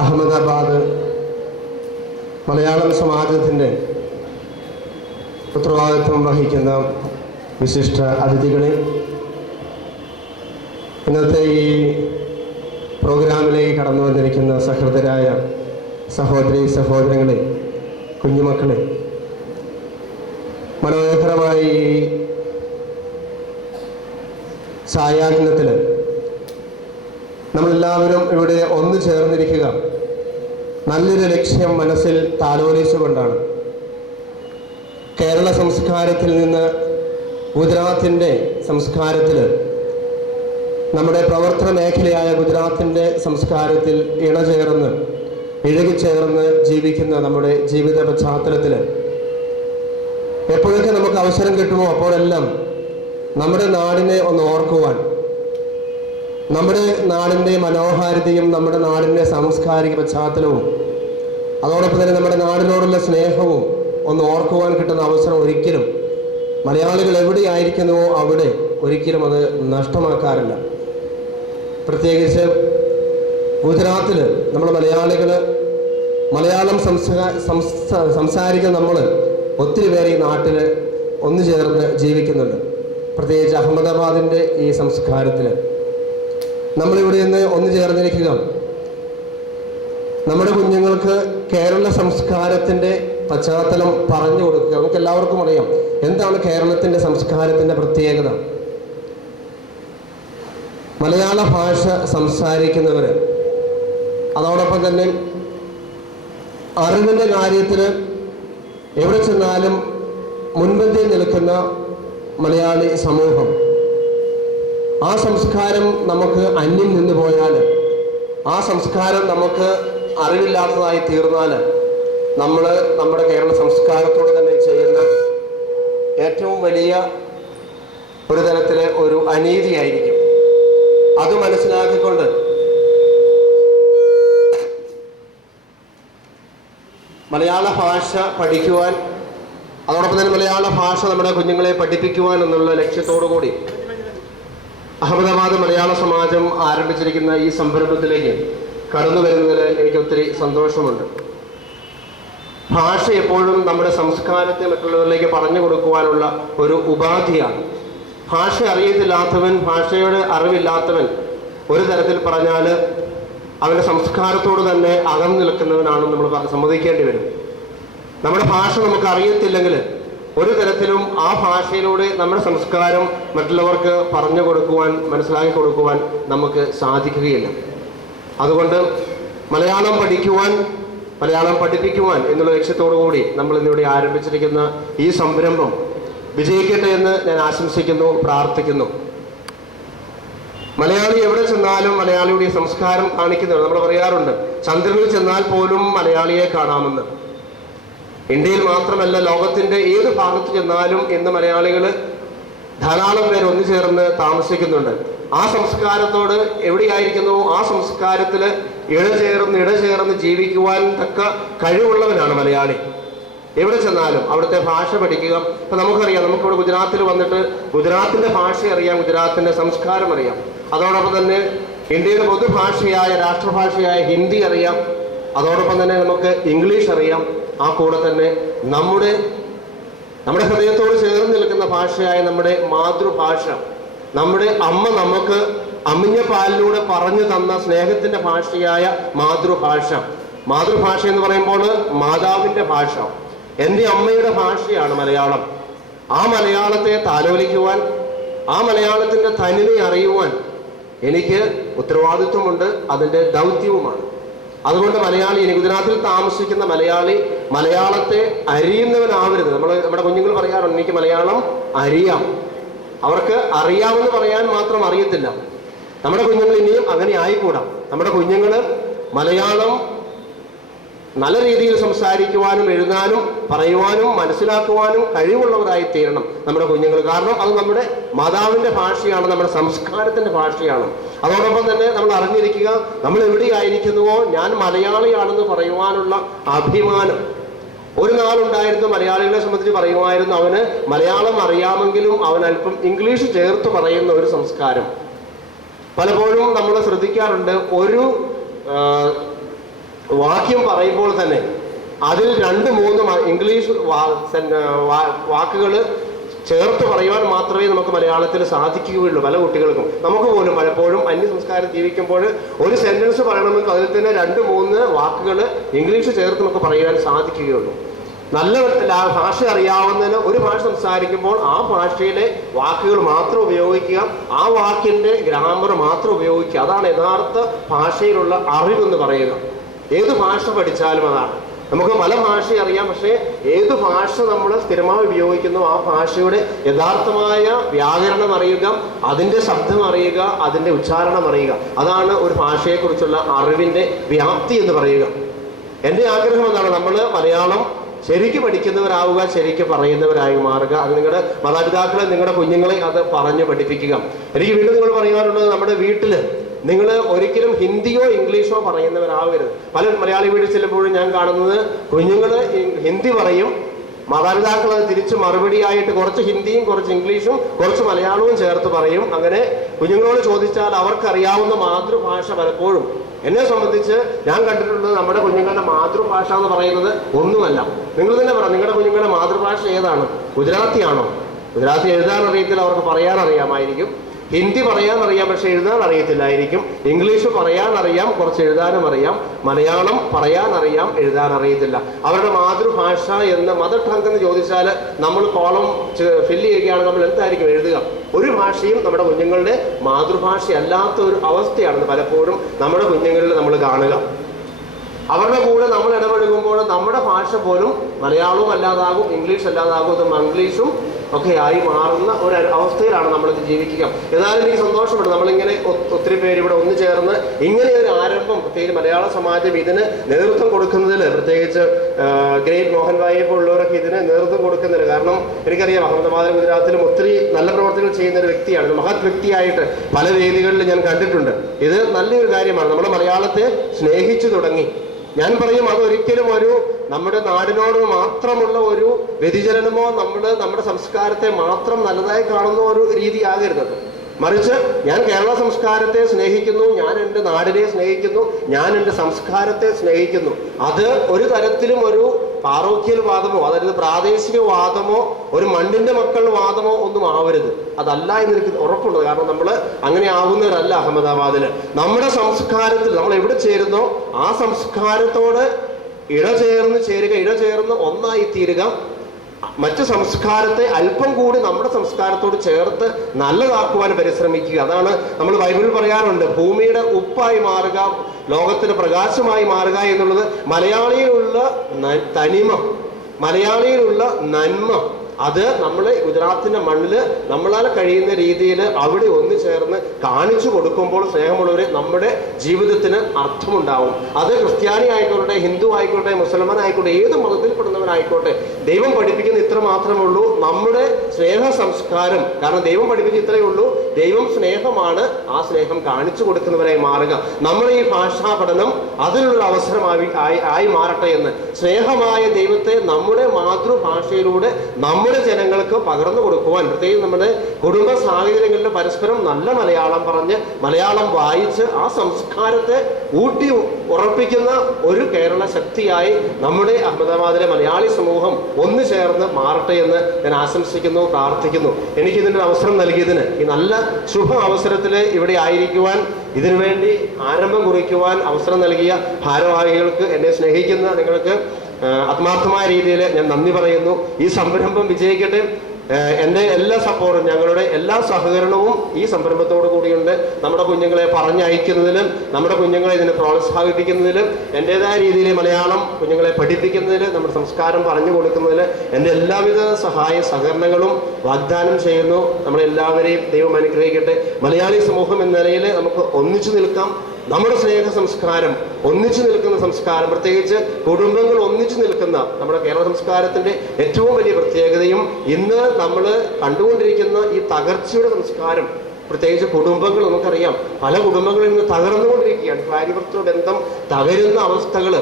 അഹമ്മദാബാദ് മലയാളം സമാജത്തിൻ്റെ ഉത്തരവാദിത്വം വഹിക്കുന്ന വിശിഷ്ട അതിഥികളെ, ഇന്നത്തെ ഈ പ്രോഗ്രാമിലേക്ക് കടന്നു വന്നിരിക്കുന്ന സഹൃദരായ സഹോദരി സഹോദരങ്ങളെ, കുഞ്ഞുമക്കളെ, മനോഹരമായ ഈ സായാഹ്നത്തിൽ നമ്മളെല്ലാവരും ഇവിടെ ഒന്നു ചേർന്നിരിക്കുക നല്ലൊരു ലക്ഷ്യം മനസ്സിൽ താലോലിച്ചുകൊണ്ടാണ്. കേരള സംസ്കാരത്തിൽ നിന്ന് ഗുജറാത്തിൻ്റെ സംസ്കാരത്തിൽ, നമ്മുടെ പ്രവർത്തന മേഖലയായ ഗുജറാത്തിൻ്റെ സംസ്കാരത്തിൽ ഇഴകിച്ചേർന്ന് ജീവിക്കുന്ന നമ്മുടെ ജീവിത പശ്ചാത്തലത്തിൽ എപ്പോഴൊക്കെ നമുക്ക് അവസരം കിട്ടുമോ അപ്പോഴെല്ലാം നമ്മുടെ നാടിനെ ഒന്ന് ഓർക്കുവാൻ, നമ്മുടെ നാടിൻ്റെ മനോഹാരിതയും നമ്മുടെ നാടിൻ്റെ സാംസ്കാരിക പശ്ചാത്തലവും അതോടൊപ്പം തന്നെ നമ്മുടെ നാടിനോടുള്ള സ്നേഹവും ഒന്ന് ഓർക്കുവാൻ കിട്ടുന്ന അവസരം ഒരിക്കലും മലയാളികൾ എവിടെയായിരിക്കുന്നുവോ അവിടെ ഒരിക്കലും അത് നഷ്ടമാക്കാറില്ല. പ്രത്യേകിച്ച് ഗുജറാത്തിൽ നമ്മൾ മലയാളികൾ, മലയാളം സംസാരിക്കുന്ന നമ്മൾ ഒത്തിരി പേര് ഈ നാട്ടിൽ ഒന്നു ചേർന്ന് ജീവിക്കുന്നുണ്ട്. പ്രത്യേകിച്ച് അഹമ്മദാബാദിൻ്റെ ഈ സംസ്കാരത്തിൽ നമ്മളിവിടെ നിന്ന് ഒന്നു ചേർന്നിരിക്കുക നമ്മുടെ കുഞ്ഞുങ്ങൾക്ക് കേരള സംസ്കാരത്തിൻ്റെ പശ്ചാത്തലം പറഞ്ഞു കൊടുക്കുക. നമുക്ക് എല്ലാവർക്കും അറിയാം എന്താണ് കേരളത്തിൻ്റെ സംസ്കാരത്തിൻ്റെ പ്രത്യേകത. മലയാള ഭാഷ സംസാരിക്കുന്നവർ, അതോടൊപ്പം തന്നെ അറിവിൻ്റെ കാര്യത്തിൽ എവിടെ ചെന്നാലും മുൻപന്തിയിൽ നിൽക്കുന്ന മലയാളി സമൂഹം, ആ സംസ്കാരം നമുക്ക് അന്യം നിന്ന് പോയാൽ, ആ സംസ്കാരം നമുക്ക് അറിവില്ലാത്തതായി തീർന്നാൽ നമ്മൾ നമ്മുടെ കേരള സംസ്കാരത്തോട് തന്നെ ചെയ്യുന്ന ഏറ്റവും വലിയ ഒരു തരത്തിലെ ഒരു അനീതിയായിരിക്കും. അത് മനസ്സിലാക്കിക്കൊണ്ട് മലയാള ഭാഷ പഠിക്കുവാൻ, അതോടൊപ്പം തന്നെ മലയാള ഭാഷ നമ്മുടെ കുഞ്ഞുങ്ങളെ പഠിപ്പിക്കുവാൻ എന്നുള്ള ലക്ഷ്യത്തോടു കൂടി അഹമ്മദാബാദ് മലയാള സമാജം ആരംഭിച്ചിരിക്കുന്ന ഈ സംരംഭത്തിലേക്ക് കടന്നു വരുന്നതിൽ എനിക്ക് ഒത്തിരി സന്തോഷമുണ്ട്. ഭാഷ എപ്പോഴും നമ്മുടെ സംസ്കാരത്തെ മറ്റുള്ളവരിലേക്ക് പറഞ്ഞു കൊടുക്കുവാനുള്ള ഒരു ഉപാധിയാണ്. ഭാഷ അറിയത്തില്ലാത്തവൻ, ഭാഷയുടെ അറിവില്ലാത്തവൻ ഒരു തരത്തിൽ പറഞ്ഞാൽ അവൻ്റെ സംസ്കാരത്തോട് തന്നെ അകന്നു നിൽക്കുന്നവനാണെന്ന് നമ്മൾ സമ്മതിക്കേണ്ടി വരും. നമ്മുടെ ഭാഷ നമുക്ക് അറിയത്തില്ലെങ്കിൽ ഒരു തരത്തിലും ആ ഭാഷയിലൂടെ നമ്മുടെ സംസ്കാരം മറ്റുള്ളവർക്ക് പറഞ്ഞു കൊടുക്കുവാൻ, മനസ്സിലാക്കി കൊടുക്കുവാൻ നമുക്ക് സാധിക്കുകയില്ല. അതുകൊണ്ട് മലയാളം പഠിക്കുവാൻ, മലയാളം പഠിപ്പിക്കുവാൻ എന്നുള്ള ലക്ഷ്യത്തോടു കൂടി നമ്മൾ ഇന്നിവിടെ ആരംഭിച്ചിരിക്കുന്ന ഈ സംരംഭം വിജയിക്കട്ടെ എന്ന് ഞാൻ ആശംസിക്കുന്നു, പ്രാർത്ഥിക്കുന്നു. മലയാളി എവിടെ ചെന്നാലും മലയാളിയുടെ സംസ്കാരം കാണിക്കുന്നത് നമ്മൾ പറയാറുണ്ട്, ചന്ദ്രനിൽ ചെന്നാൽ പോലും മലയാളിയെ കാണാമെന്ന്. ഇന്ത്യയിൽ മാത്രമല്ല, ലോകത്തിൻ്റെ ഏത് ഭാഗത്ത് ചെന്നാലും ഇന്ന് മലയാളികൾ ധാരാളം പേർ ഒന്നു ചേർന്ന് താമസിക്കുന്നുണ്ട്. ആ സംസ്കാരത്തോട് എവിടെയായിരിക്കുന്നു ആ സംസ്കാരത്തിൽ ഇടചേർന്ന് ജീവിക്കുവാൻ തക്ക കഴിവുള്ളവനാണ് മലയാളി. എവിടെ ചെന്നാലും അവിടുത്തെ ഭാഷ പഠിക്കുക. ഇപ്പം നമുക്കറിയാം, നമുക്കിവിടെ ഗുജറാത്തിൽ വന്നിട്ട് ഗുജറാത്തിൻ്റെ ഭാഷ അറിയാം, ഗുജറാത്തിൻ്റെ സംസ്കാരം അറിയാം. അതോടൊപ്പം തന്നെ ഇന്ത്യയുടെ പൊതുഭാഷയായ രാഷ്ട്രഭാഷയായ ഹിന്ദി അറിയാം. അതോടൊപ്പം തന്നെ നമുക്ക് ഇംഗ്ലീഷ് അറിയാം. ആ കൂടെ തന്നെ നമ്മുടെ ഹൃദയത്തോട് ചേർന്ന് നിൽക്കുന്ന ഭാഷയായ നമ്മുടെ മാതൃഭാഷ, നമ്മുടെ അമ്മ നമുക്ക് അമ്മിഞ്ഞ പാലിലൂടെ പറഞ്ഞു തന്ന സ്നേഹത്തിൻ്റെ ഭാഷയായ മാതൃഭാഷ. മാതൃഭാഷ എന്ന് പറയുമ്പോൾ മാതാവിൻ്റെ ഭാഷ, എൻ്റെ അമ്മയുടെ ഭാഷയാണ് മലയാളം. ആ മലയാളത്തെ താലോലിക്കുവാൻ, ആ മലയാളത്തിൻ്റെ തനിമ അറിയുവാൻ എനിക്ക് ഉത്തരവാദിത്വമുണ്ട്, അതിൻ്റെ ദൗത്യവുമാണ്. അതുകൊണ്ട് മലയാളി, ഇനി ഗുജറാത്തിൽ താമസിക്കുന്ന മലയാളി മലയാളത്തെ അരിയുന്നവനാവരുത്. നമ്മുടെ കുഞ്ഞുങ്ങൾ പറയാറുണ്ട്, എനിക്ക് മലയാളം അറിയാം. അവർക്ക് അറിയാമെന്ന് പറയാൻ മാത്രം അറിയത്തില്ല. നമ്മുടെ കുഞ്ഞുങ്ങൾ ഇനിയും അങ്ങനെ ആയിക്കൂടാ. നമ്മുടെ കുഞ്ഞുങ്ങൾ മലയാളം നല്ല രീതിയിൽ സംസാരിക്കുവാനും എഴുതാനും പറയുവാനും മനസ്സിലാക്കുവാനും കഴിവുള്ളവരായി തീരണം നമ്മുടെ കുഞ്ഞുങ്ങൾ. കാരണം അത് നമ്മുടെ മാതാവിൻ്റെ ഭാഷയാണ്, നമ്മുടെ സംസ്കാരത്തിൻ്റെ ഭാഷയാണ്. അതോടൊപ്പം തന്നെ നമ്മൾ അറിഞ്ഞിരിക്കുക, നമ്മൾ എവിടെയായിരിക്കുന്നുവോ ഞാൻ മലയാളിയാണെന്ന് പറയുവാനുള്ള അഭിമാനം. ഒരു നാളുണ്ടായിരുന്നു മലയാളികളെ സംബന്ധിച്ച് പറയുമായിരുന്നു, അവന് മലയാളം അറിയാമെങ്കിലും അവൻ അല്പം ഇംഗ്ലീഷ് ചേർത്ത് പറയുന്ന ഒരു സംസ്കാരം. പലപ്പോഴും നമ്മൾ ശ്രദ്ധിക്കാറുണ്ട്, ഒരു വാക്യം പറയുമ്പോൾ തന്നെ അതിൽ 2-3 ഇംഗ്ലീഷ് വാക്കുകൾ ചേർത്ത് പറയുവാൻ മാത്രമേ നമുക്ക് മലയാളത്തിൽ സാധിക്കുകയുള്ളൂ. പല കുട്ടികൾക്കും, നമുക്ക് പോലും പലപ്പോഴും അന്യ സംസ്കാരം ജീവിക്കുമ്പോൾ ഒരു സെന്റൻസ് പറയണമെങ്കിൽ അതിൽ തന്നെ 2-3 വാക്കുകൾ ഇംഗ്ലീഷ് ചേർത്ത് നമുക്ക് പറയുവാൻ സാധിക്കുകയുള്ളൂ. നല്ല ഭാഷ അറിയാവുന്നതിന് ഒരു ഭാഷ സംസാരിക്കുമ്പോൾ ആ ഭാഷയിലെ വാക്കുകൾ മാത്രം ഉപയോഗിക്കുക, ആ വാക്കിൻ്റെ ഗ്രാമർ മാത്രം ഉപയോഗിക്കുക. അതാണ് യഥാർത്ഥ ഭാഷയിലുള്ള അറിവെന്ന് പറയുക. ഏത് ഭാഷ പഠിച്ചാലും അതാണ്. നമുക്ക് പല ഭാഷ അറിയാം, പക്ഷേ ഏത് ഭാഷ നമ്മൾ സ്ഥിരമായി ഉപയോഗിക്കുന്നു ആ ഭാഷയുടെ യഥാർത്ഥമായ വ്യാകരണം അറിയുക, അതിൻ്റെ ശബ്ദം അറിയുക, അതിൻ്റെ ഉച്ചാരണം അറിയുക. അതാണ് ഒരു ഭാഷയെക്കുറിച്ചുള്ള അറിവിൻ്റെ വ്യാപ്തി എന്ന് പറയുക. എൻ്റെ ആഗ്രഹം എന്താണ്? നമ്മൾ മലയാളം ശരിക്ക് പഠിക്കുന്നവരാവുക, ശരിക്ക് പറയുന്നവരായി മാറുക. അത് നിങ്ങളുടെ മാതാപിതാക്കളെ, നിങ്ങളുടെ കുഞ്ഞുങ്ങളെ അത് പറഞ്ഞു പഠിപ്പിക്കുക. എനിക്ക് വീണ്ടും നിങ്ങൾ പറയാനുള്ളത്, നമ്മുടെ വീട്ടിൽ നിങ്ങൾ ഒരിക്കലും ഹിന്ദിയോ ഇംഗ്ലീഷോ പറയുന്നവരാവരുത്. പല മലയാളി വീട്ടിൽ ചെല്ലുമ്പോഴും ഞാൻ കാണുന്നത് കുഞ്ഞുങ്ങൾ ഹിന്ദി പറയും, മാതാപിതാക്കൾ അത് തിരിച്ച് മറുപടിയായിട്ട് കുറച്ച് ഹിന്ദിയും കുറച്ച് ഇംഗ്ലീഷും കുറച്ച് മലയാളവും ചേർത്ത് പറയും. അങ്ങനെ കുഞ്ഞുങ്ങളോട് ചോദിച്ചാൽ അവർക്കറിയാവുന്ന മാതൃഭാഷ പലപ്പോഴും, എന്നെ സംബന്ധിച്ച് ഞാൻ കണ്ടിട്ടുള്ളത്, നമ്മുടെ കുഞ്ഞുങ്ങളുടെ മാതൃഭാഷ എന്ന് പറയുന്നത് ഒന്നുമല്ല. നിങ്ങൾ തന്നെ പറ, നിങ്ങളുടെ കുഞ്ഞുങ്ങളുടെ മാതൃഭാഷ ഏതാണ്? ഗുജറാത്തിയാണോ? ഗുജറാത്തി എഴുതാൻ അറിയത്തില്ല, അവർക്ക് പറയാൻ അറിയാമായിരിക്കും. ഹിന്ദി പറയാൻ അറിയാം, പക്ഷെ എഴുതാൻ അറിയത്തില്ലായിരിക്കും. ഇംഗ്ലീഷ് പറയാൻ അറിയാം, കുറച്ച് എഴുതാനും അറിയാം. മലയാളം പറയാൻ അറിയാം, എഴുതാൻ അറിയത്തില്ല. അവരുടെ മാതൃഭാഷ എന്ന് മദർ ടങ് എന്ന് ചോദിച്ചാൽ നമ്മൾ കോളം ഫില്ല് ചെയ്യുകയാണ്, നമ്മൾ എന്തായിരിക്കും എഴുതുക? ഒരു ഭാഷയും നമ്മുടെ കുഞ്ഞുങ്ങളുടെ മാതൃഭാഷയല്ലാത്ത ഒരു അവസ്ഥയാണ് പലപ്പോഴും നമ്മുടെ കുഞ്ഞുങ്ങളിൽ നമ്മൾ കാണുക. അവരുടെ കൂടെ നമ്മൾ ഇടപഴകുമ്പോൾ നമ്മുടെ ഭാഷ പോലും മലയാളവും അല്ലാതാകും, ഇംഗ്ലീഷ് അല്ലാതാകും, അത് മംഗ്ലീഷും ഒക്കെ ആയി മാറുന്ന ഒരു അവസ്ഥയിലാണ് നമ്മളിത് ജീവിക്കുക. എന്നാലും എനിക്ക് സന്തോഷമുണ്ട്, നമ്മളിങ്ങനെ ഒത്തിരി പേര് ഇവിടെ ഒന്നു ചേർന്ന് ഇങ്ങനെ ഒരു ആരംഭം, പ്രത്യേകിച്ച് മലയാള സമാജം ഇതിന് നേതൃത്വം കൊടുക്കുന്നതിൽ, പ്രത്യേകിച്ച് ഗ്രേറ്റ് മോഹൻ ഭായിയെ പോലുള്ളവരൊക്കെ ഇതിന് നേതൃത്വം കൊടുക്കുന്നതിൽ, കാരണം എനിക്കറിയാം അഹമ്മദാബാദ് ഗുജറാത്തിലും ഒത്തിരി നല്ല പ്രവർത്തനങ്ങൾ ചെയ്യുന്ന ഒരു വ്യക്തിയാണ്. മഹത് വ്യക്തിയായിട്ട് പല വേദികളിൽ ഞാൻ കണ്ടിട്ടുണ്ട്. ഇത് നല്ലൊരു കാര്യമാണ്. നമ്മൾ മലയാളത്തെ സ്നേഹിച്ചു തുടങ്ങി. ഞാൻ പറയും, അതൊരിക്കലും ഒരു നമ്മുടെ നാടിനോട് മാത്രമുള്ള ഒരു വ്യതിചലനമോ നമ്മുടെ സംസ്കാരത്തെ മാത്രം നല്ലതായി കാണുന്ന ഒരു രീതി ആകരുത്. മറിച്ച് ഞാൻ കേരള സംസ്കാരത്തെ സ്നേഹിക്കുന്നു, ഞാൻ എൻ്റെ നാടിനെ സ്നേഹിക്കുന്നു, ഞാൻ എൻ്റെ സംസ്കാരത്തെ സ്നേഹിക്കുന്നു. അത് ഒരു തരത്തിലും ഒരു പാറോക്കിയൽ വാദമോ, അതായത് പ്രാദേശിക വാദമോ, ഒരു മണ്ണിൻ്റെ മക്കൾ വാദമോ ഒന്നും ആവരുത്. അതല്ല എന്ന് എനിക്ക് ഉറപ്പുണ്ട്. കാരണം നമ്മൾ അങ്ങനെ ആവുന്നവരല്ല അഹമ്മദാബാദിൽ. നമ്മുടെ സംസ്കാരത്തിൽ നമ്മൾ എവിടെ ചേരുന്നോ ആ സംസ്കാരത്തോട് ഇഴചേർന്ന് ഒന്നായി തീരുക. മറ്റു സംസ്കാരത്തെ അല്പം കൂടി നമ്മുടെ സംസ്കാരത്തോട് ചേർത്ത് നല്ലതാക്കുവാൻ പരിശ്രമിക്കുക. അതാണ് നമ്മൾ ബൈബിളിൽ പറയാറുണ്ട്, ഭൂമിയുടെ ഉപ്പായി മാറുക, ലോകത്തിന് പ്രകാശമായി മാറുക എന്നുള്ളത്. മലയാളിയിലുള്ള തനിമ, മലയാളിയിലുള്ള നന്മ, അത് നമ്മൾ ഗുജറാത്തിൻ്റെ മണ്ണിൽ നമ്മളാൽ കഴിയുന്ന രീതിയിൽ അവിടെ ഒന്നു ചേർന്ന് കാണിച്ചു കൊടുക്കുമ്പോൾ, സ്നേഹമുള്ളവരെ, നമ്മുടെ ജീവിതത്തിന് അർത്ഥമുണ്ടാവും. അത് ക്രിസ്ത്യാനി ആയിക്കോട്ടെ, ഹിന്ദു ആയിക്കോട്ടെ, മുസൽമാൻ ആയിക്കോട്ടെ, ഏത് മതത്തിൽപ്പെടുന്നവനായിക്കോട്ടെ, ദൈവം പഠിപ്പിക്കുന്ന ഇത്ര മാത്രമേ ഉള്ളൂ, നമ്മുടെ സ്നേഹ സംസ്കാരം. കാരണം ദൈവം പഠിപ്പിച്ച ഇത്രയേ ഉള്ളൂ, ദൈവം സ്നേഹമാണ്, ആ സ്നേഹം കാണിച്ചു കൊടുക്കുന്നവരായി മാറുക. നമ്മുടെ ഈ ഭാഷാ പഠനം അതിനുള്ള അവസരമായി മാറട്ടെ എന്ന്, സ്നേഹമായ ദൈവത്തെ നമ്മുടെ മാതൃഭാഷയിലൂടെ നമ്മുടെ ജനങ്ങൾക്ക് പകർന്നു കൊടുക്കുവാൻ, പ്രത്യേകിച്ച് നമ്മുടെ കുടുംബ സാഹചര്യങ്ങളിൽ പരസ്പരം നല്ല മലയാളം പറഞ്ഞ്, മലയാളം വായിച്ച് ആ സംസ്കാരത്തെ ഊട്ടി ഉറപ്പിക്കുന്ന ഒരു കേരള ശക്തിയായി നമ്മുടെ അഹമ്മദാബാദിലെ മലയാളി സമൂഹം ഒന്നു ചേർന്ന് മാറട്ടെ എന്ന് ഞാൻ ആശംസിക്കുന്നു, പ്രാർത്ഥിക്കുന്നു. എനിക്ക് ഇതിൻ്റെ അവസരം നൽകിയതിന്, ഈ നല്ല ശുഭ അവസരത്തിൽ ഇവിടെ ആയിരിക്കുവാൻ, ഇതിനുവേണ്ടി ആരംഭം കുറിക്കുവാൻ അവസരം നൽകിയ ഭാരവാഹികൾക്ക്, എന്നെ സ്നേഹിക്കുന്ന നിങ്ങൾക്ക് ആത്മാർത്ഥമായ രീതിയിൽ ഞാൻ നന്ദി പറയുന്നു. ഈ സംരംഭം വിജയിക്കട്ടെ. എൻ്റെ എല്ലാ സപ്പോർട്ടും, ഞങ്ങളുടെ എല്ലാ സഹകരണവും ഈ സംരംഭത്തോടു കൂടിയുണ്ട്. നമ്മുടെ കുഞ്ഞുങ്ങളെ പറഞ്ഞയക്കുന്നതിലും നമ്മുടെ കുഞ്ഞുങ്ങളെ ഇതിനെ പ്രോത്സാഹിപ്പിക്കുന്നതിലും, എൻ്റെതായ രീതിയിൽ മലയാളം കുഞ്ഞുങ്ങളെ പഠിപ്പിക്കുന്നതിൽ, നമ്മുടെ സംസ്കാരം പറഞ്ഞു കൊടുക്കുന്നതിൽ എൻ്റെ എല്ലാവിധ സഹായ സഹകരണങ്ങളും വാഗ്ദാനം ചെയ്യുന്നു. നമ്മളെല്ലാവരെയും ദൈവം അനുഗ്രഹിക്കട്ടെ. മലയാളി സമൂഹം എന്ന നിലയിൽ നമുക്ക് ഒന്നിച്ചു നിൽക്കാം. നമ്മുടെ സ്നേഹ സംസ്കാരം, ഒന്നിച്ചു നിൽക്കുന്ന സംസ്കാരം, പ്രത്യേകിച്ച് കുടുംബങ്ങൾ ഒന്നിച്ചു നിൽക്കുന്ന നമ്മുടെ കേരള സംസ്കാരത്തിൻ്റെ ഏറ്റവും വലിയ പ്രത്യേകതയും ഇന്ന് നമ്മൾ കണ്ടുകൊണ്ടിരിക്കുന്ന ഈ തകർച്ചയുടെ സംസ്കാരം, പ്രത്യേകിച്ച് കുടുംബങ്ങൾ, നമുക്കറിയാം പല കുടുംബങ്ങളിൽ നിന്ന് തകർന്നുകൊണ്ടിരിക്കുകയാണ്. ഭാര്യ ഭർത്തൃ ബന്ധം തകരുന്ന അവസ്ഥകൾ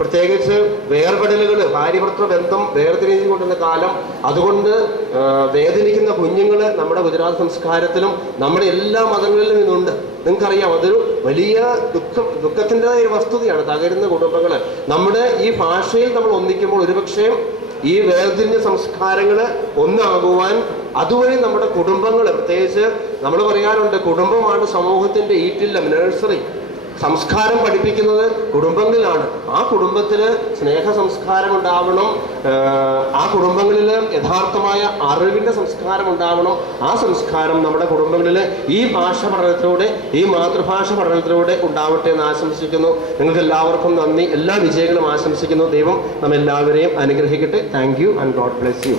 പ്രത്യേകിച്ച് വേർപെടലുകൾ, ഭാര്യഭർത്തൃ ബന്ധം വേർതിരിഞ്ഞുകൊണ്ടുള്ള കാലം, അതുകൊണ്ട് വേദനിക്കുന്ന കുഞ്ഞുങ്ങൾ നമ്മുടെ ഗുജറാത്ത് സംസ്കാരത്തിലും നമ്മുടെ എല്ലാ മതങ്ങളിലും ഇന്നുണ്ട്. നിങ്ങൾക്കറിയാം, അതൊരു വലിയ ദുഃഖത്തിൻ്റെതായ ഒരു വസ്തുതയാണ്. തകരുന്ന കുടുംബങ്ങൾ. നമ്മുടെ ഈ ഭാഷയിൽ നമ്മൾ ഒന്നിക്കുമ്പോൾ ഒരുപക്ഷെ ഈ വേർതിരിഞ്ഞ സംസ്കാരങ്ങൾ ഒന്നാകുവാൻ, അതുവഴി നമ്മുടെ കുടുംബങ്ങൾ, പ്രത്യേകിച്ച് നമ്മൾ പറയാറുണ്ട്, കുടുംബമാണ് സമൂഹത്തിൻ്റെ ഈറ്റില്ലം, നഴ്സറി. സംസ്കാരം പഠിപ്പിക്കുന്നത് കുടുംബങ്ങളിലാണ്. ആ കുടുംബത്തിൽ സ്നേഹ സംസ്കാരം ഉണ്ടാവണം, ആ കുടുംബങ്ങളിൽ യഥാർത്ഥമായ അറിവിൻ്റെ സംസ്കാരം ഉണ്ടാവണം. ആ സംസ്കാരം നമ്മുടെ കുടുംബങ്ങളിൽ ഈ ഭാഷ പഠനത്തിലൂടെ, ഈ മാതൃഭാഷ പഠനത്തിലൂടെ ഉണ്ടാവട്ടെ എന്ന് ആശംസിക്കുന്നു. നിങ്ങൾക്ക് എല്ലാവർക്കും നന്ദി, എല്ലാ വിജയങ്ങളും ആശംസിക്കുന്നു. ദൈവം നമ്മെല്ലാവരെയും അനുഗ്രഹിക്കട്ടെ. Thank you and God bless you.